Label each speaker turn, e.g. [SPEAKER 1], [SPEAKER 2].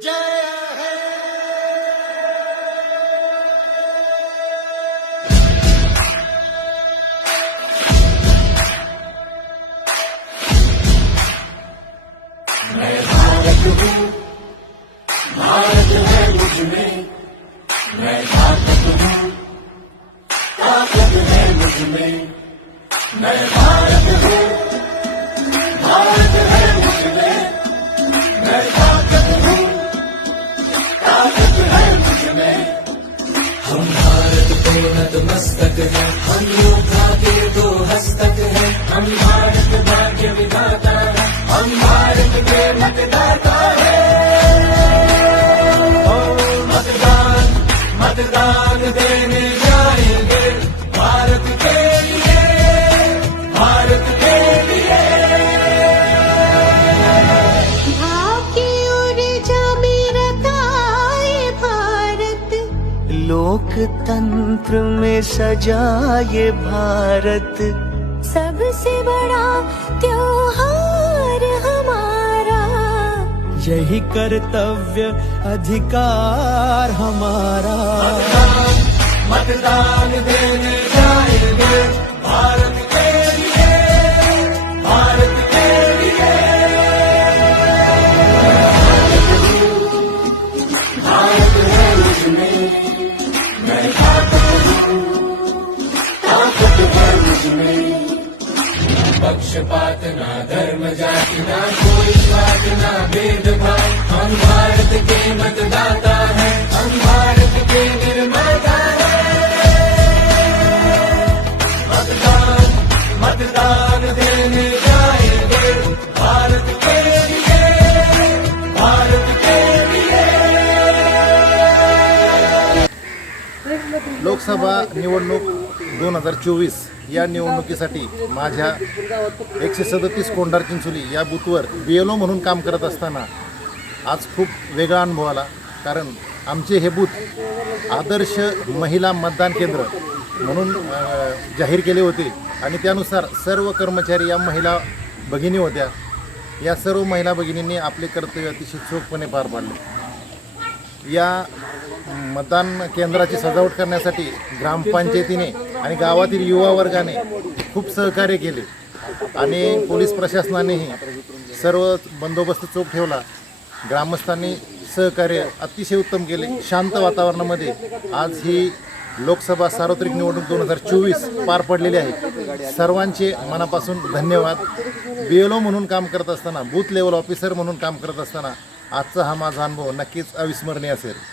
[SPEAKER 1] जय मैं भारत में मैं भारत हूँ ताकत है मैं भारत भारत में हम भारत पे नतमस्तक है हम योद्धा के दो हस्तक है हम भारत भारत
[SPEAKER 2] लोकतंत्र में सजा ये भारत
[SPEAKER 3] सबसे बड़ा त्योहार हमारा
[SPEAKER 1] यही कर्तव्य अधिकार हमारा मतदान देने में पक्षपात ना धर्म जाति ना कोई बात ना भेदभाव हम भारत के मतदाता हैं हम भारत के निर्माता हैं मतदान मतदान देने जाएंगे भारत के लिए भारत के लिए
[SPEAKER 4] लोकसभा निवडणूक दोन हजार चोवीस या निवडणुकीसाठी माझ्या एकशे सदतीस कोंडार चिंचोली या बूथवर बी एल ओ म्हणून काम करत असताना आज खूप वेगळा अनुभव आला कारण आमचे हे बूथ आदर्श महिला मतदान केंद्र म्हणून जाहीर केले होते आणि त्यानुसार सर्व कर्मचारी या महिला भगिनी होत्या या सर्व महिला भगिनींनी आपले कर्तव्य अतिशय चोखपणे पार पाडले या मतदान केंद्राची सजावट करण्यासाठी ग्रामपंचायतीने आणि गावातील युवा वर्गाने खूप सहकार्य केले आणि पोलीस प्रशासनानेही सर्व बंदोबस्त चोख ठेवला ग्रामस्थांनी सहकार्य अतिशय उत्तम केले शांत वातावरणामध्ये आज ही लोकसभा सार्वत्रिक निवडणूक दोन हजार चोवीस पार पडलेली आहे सर्वांचे मनापासून धन्यवाद बी एल ओ म्हणून काम करत असताना बूथ लेवल ऑफिसर म्हणून काम करत असताना आजचा हा माझा अनुभव नक्कीच अविस्मरणीय असेल